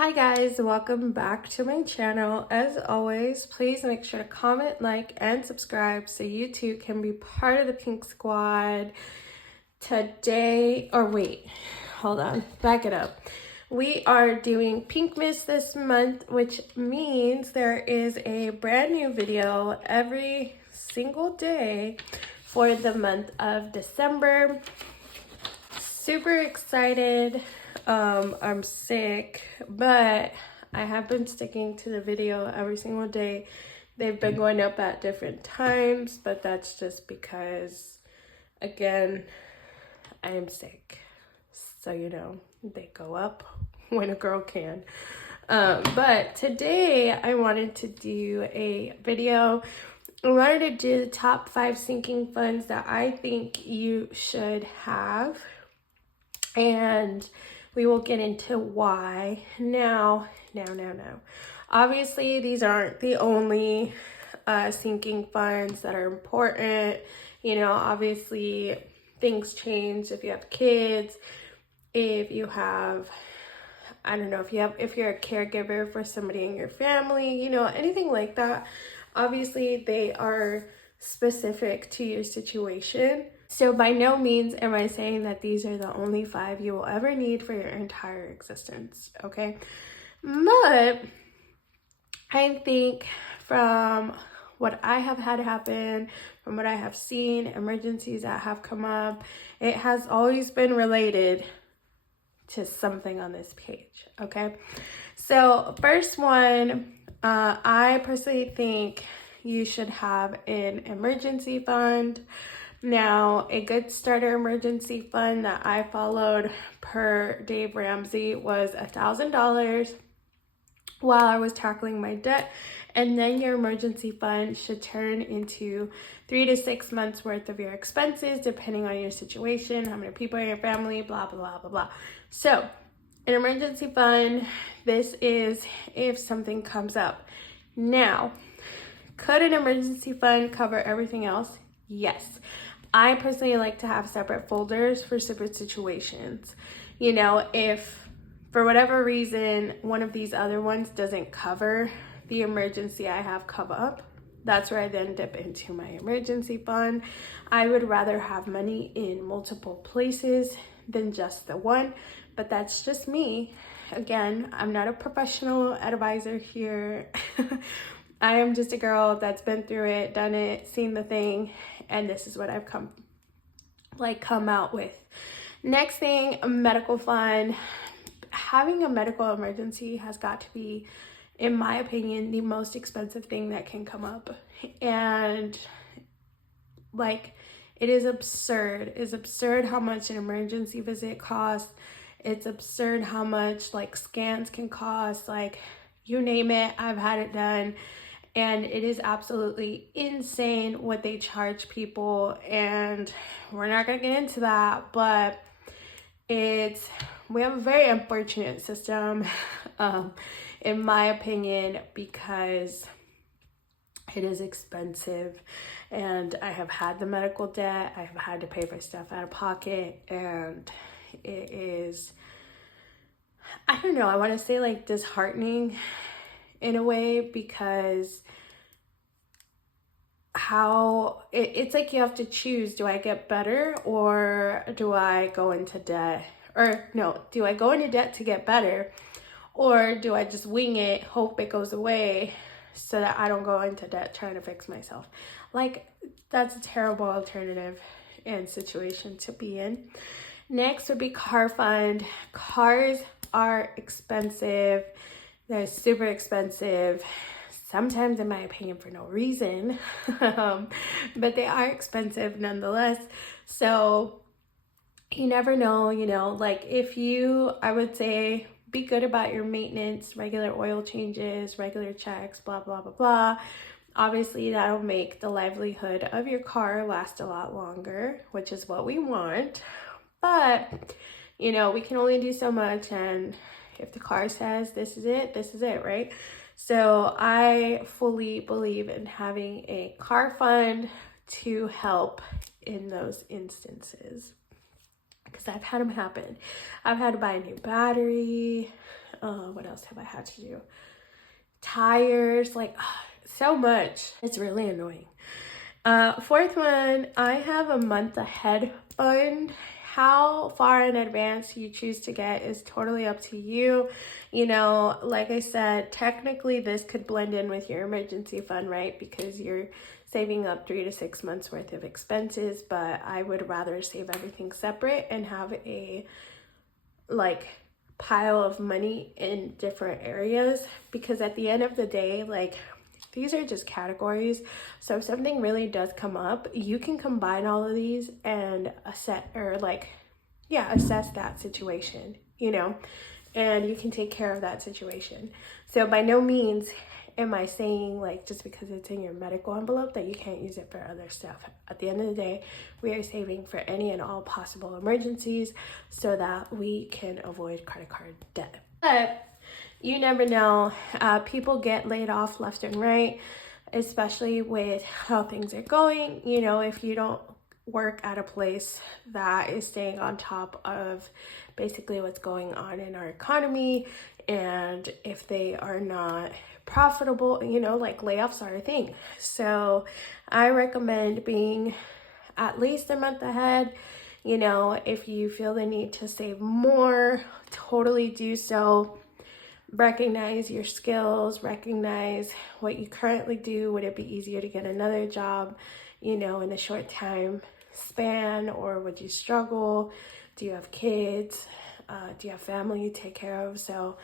Hi guys, welcome back to my channel. As always, please make sure to comment, like, and subscribe so you too can be part of the Pink Squad. Today, or wait, hold on, back it up. We are doing Pinkmas this month, which means there is a brand new video every single day for the month of December. Super excited. I'm sick, but I have been sticking to the video every single day. They've been going up at different times, but that's just because, again, I am sick. So, they go up when a girl can. But today I wanted to do a video. I wanted to do the top 5 sinking funds that I think you should have. And we will get into why. Now. Obviously, these aren't the only sinking funds that are important. Obviously, things change if you have kids, if you have, if you're a caregiver for somebody in your family, anything like that. Obviously, they are specific to your situation. So by no means am I saying that these are the only 5 you will ever need for your entire existence, okay? But I think from what I have had happen, from what I have seen, emergencies that have come up, it has always been related to something on this page, okay? So first one, I personally think you should have an emergency fund. Now, a good starter emergency fund that I followed per Dave Ramsey was $1,000 while I was tackling my debt. And then your emergency fund should turn into 3 to 6 months worth of your expenses, depending on your situation, how many people in your family, blah, blah, blah, blah. So an emergency fund, this is if something comes up. Now, could an emergency fund cover everything else? Yes. I personally like to have separate folders for separate situations. If for whatever reason one of these other ones doesn't cover the emergency I have come up, that's where I then dip into my emergency fund. I would rather have money in multiple places than just the one, but that's just me. Again, I'm not a professional advisor here. I am just a girl that's been through it, done it, seen the thing, and this is what I've come out with. Next thing, a medical fund. Having a medical emergency has got to be, in my opinion, the most expensive thing that can come up. And it is absurd. It's absurd how much an emergency visit costs. It's absurd how much scans can cost. You name it, I've had it done. And it is absolutely insane what they charge people. And we're not going to get into that, but we have a very unfortunate system, in my opinion, because it is expensive. And I have had the medical debt. I have had to pay for stuff out of pocket. And it is, I don't know, I want to say disheartening in a way, because it's you have to choose. Do I get better, or do I go into debt? Or no, do I go into debt to get better, or do I just wing it, hope it goes away so that I don't go into debt trying to fix myself? That's a terrible alternative and situation to be in. Next would be car fund. Cars are expensive. They're super expensive, sometimes in my opinion for no reason, but they are expensive nonetheless. So you never know, I would say be good about your maintenance, regular oil changes, regular checks, blah, blah, blah, blah. Obviously that'll make the livelihood of your car last a lot longer, which is what we want. But, we can only do so much, and if the car says this is it, right? So I fully believe in having a car fund to help in those instances. because I've had them happen. I've had to buy a new battery. What else have I had to do? Tires, like so much. It's really annoying. Fourth one, I have a month ahead fund. How far in advance you choose to get is totally up to you. You know, like I said, technically this could blend in with your emergency fund, right? Because you're saving up 3 to 6 months worth of expenses, but I would rather save everything separate and have a like pile of money in different areas, because at the end of the day, like, these are just categories. So if something really does come up, you can combine all of these and assess that situation, you know, and you can take care of that situation. So by no means am I saying, like, just because it's in your medical envelope that you can't use it for other stuff. At the end of the day, we are saving for any and all possible emergencies so that we can avoid credit card debt. But you never know. People get laid off left and right, especially with how things are going. You know, if you don't work at a place that is staying on top of basically what's going on in our economy, and if they are not profitable, you know, like, layoffs are a thing. So I recommend being at least a month ahead. You know, if you feel the need to save more, totally do so. Recognize your skills, recognize what you currently do. Would it be easier to get another job, you know, in a short time span, or would you struggle? Do you have kids? Do you have family you take care of? So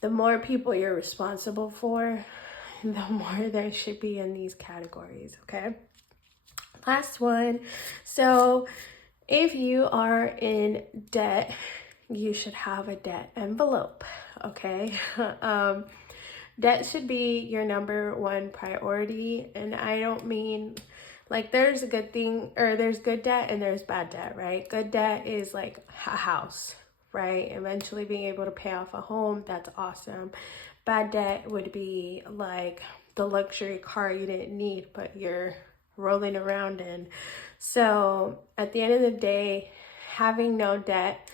the more people you're responsible for, the more there should be in these categories, okay? Last one. So if you are in debt, you should have a debt envelope, okay? Debt should be your number one priority. And I don't mean, like, there's a good thing, or there's good debt and there's bad debt, right? Good debt is like a house, right? Eventually being able to pay off a home, that's awesome. Bad debt would be like the luxury car you didn't need, but you're rolling around in. So at the end of the day, having no debt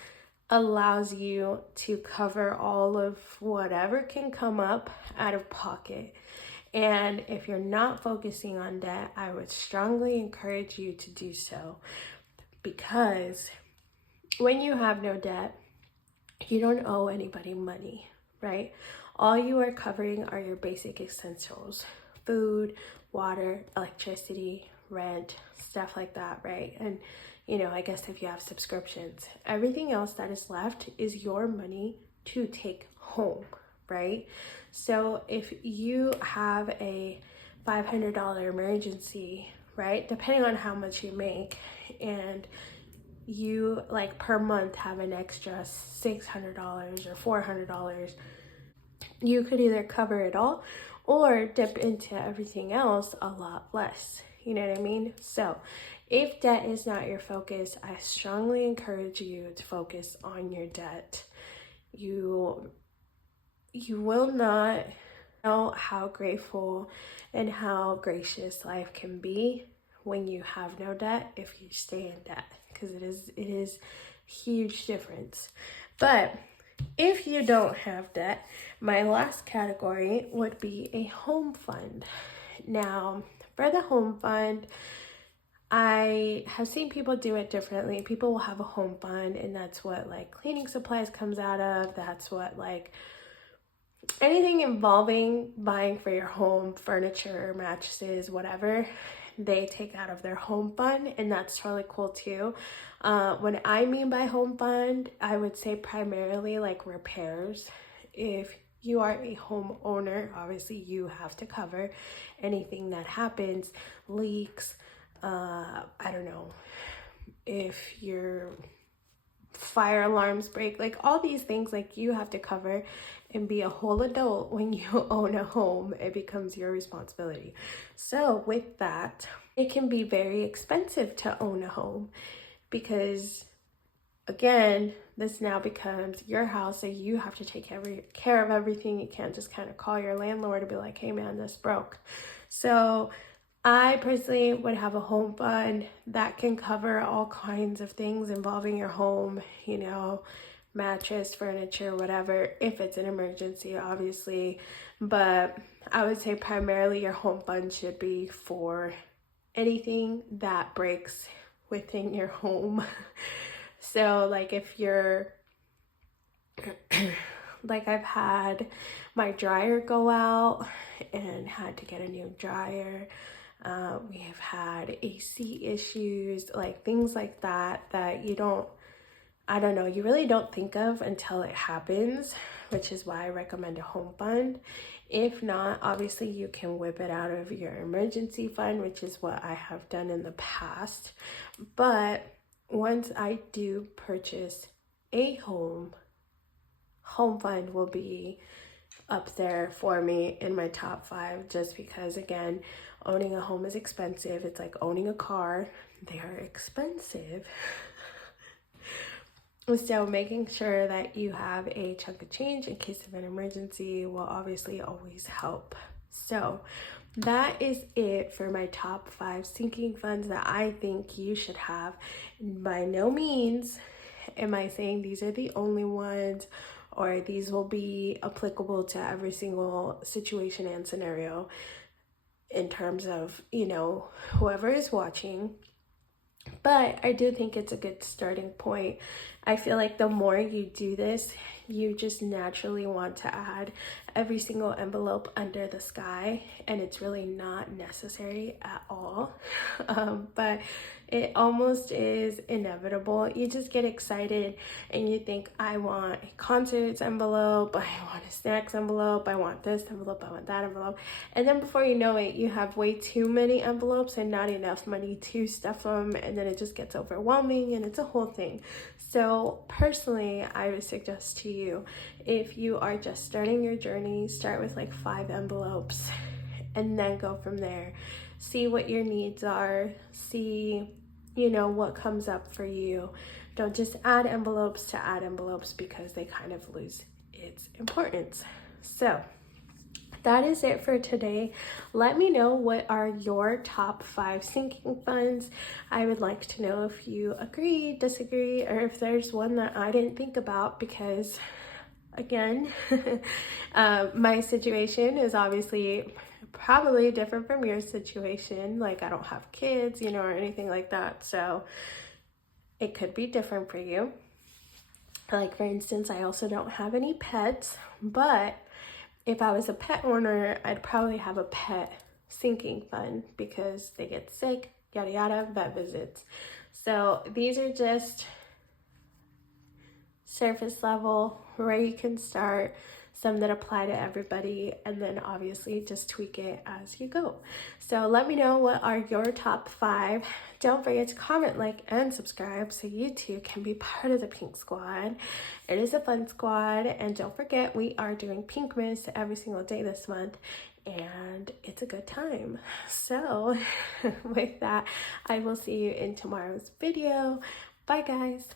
allows you to cover all of whatever can come up out of pocket. And if you're not focusing on debt, I would strongly encourage you to do so, because when you have no debt, you don't owe anybody money, right? All you are covering are your basic essentials: food, water, electricity, rent, stuff like that, right? And you know, I guess if you have subscriptions, everything else that is left is your money to take home, right? So if you have a $500 emergency, right, depending on how much you make, and you, like, per month have an extra $600 or $400, you could either cover it all or dip into everything else a lot less. You know what I mean? So if debt is not your focus, I strongly encourage you to focus on your debt. You will not know how grateful and how gracious life can be when you have no debt if you stay in debt, because it is huge difference. But if you don't have debt, my last category would be a home fund. Now, for the home fund, I have seen people do it differently. People will have a home fund, and that's what, like, cleaning supplies comes out of. That's what, like, anything involving buying for your home, furniture, mattresses, whatever, they take out of their home fund, and that's totally cool too. What I mean by home fund, I would say primarily like repairs. If you are a homeowner, obviously you have to cover anything that happens, leaks, I don't know, if your fire alarms break, like all these things, like you have to cover and be a whole adult. When you own a home, it becomes your responsibility. So with that, it can be very expensive to own a home, because again, this now becomes your house, so you have to take care of everything. You can't just kind of call your landlord and be like, hey man, this broke. So I personally would have a home fund that can cover all kinds of things involving your home, you know, mattress, furniture, whatever, if it's an emergency, obviously. But I would say primarily your home fund should be for anything that breaks within your home. So, like, if you're like, I've had my dryer go out and had to get a new dryer. We have had AC issues, like things like that, that you don't, I don't know, you really don't think of until it happens, which is why I recommend a home fund. If not, obviously you can whip it out of your emergency fund, which is what I have done in the past. But once I do purchase a home fund will be up there for me in my top 5, just because, again, owning a home is expensive. It's like owning a car. They are expensive. So making sure that you have a chunk of change in case of an emergency will obviously always help. So that is it for my top 5 sinking funds that I think you should have. By no means am I saying these are the only ones, or these will be applicable to every single situation and scenario in terms of, you know, whoever is watching. But I do think it's a good starting point. I feel like the more you do this, you just naturally want to add every single envelope under the sky, and it's really not necessary at all. But it almost is inevitable. You just get excited and you think, I want a concerts envelope, I want a snacks envelope, I want this envelope, I want that envelope. And then before you know it, you have way too many envelopes and not enough money to stuff them, and then it just gets overwhelming and it's a whole thing. So personally, I would suggest to you, if you are just starting your journey, start with like 5 envelopes and then go from there. See what your needs are, see, you know, what comes up for you. Don't just add envelopes to add envelopes, because they kind of lose its importance. So that is it for today. Let me know what are your top 5 sinking funds. I would like to know if you agree, disagree, or if there's one that I didn't think about, because again, my situation is obviously probably different from your situation. Like, I don't have kids, you know, or anything like that. So it could be different for you. Like, for instance, I also don't have any pets, but if I was a pet owner, I'd probably have a pet sinking fund, because they get sick, yada yada, vet visits. So these are just surface level where you can start, some that apply to everybody, and then obviously just tweak it as you go. So let me know what are your top 5. Don't forget to comment, like, and subscribe so you too can be part of the Pink Squad. It is a fun squad, and don't forget, we are doing Pinkmas every single day this month, and it's a good time. So with that, I will see you in tomorrow's video. Bye guys.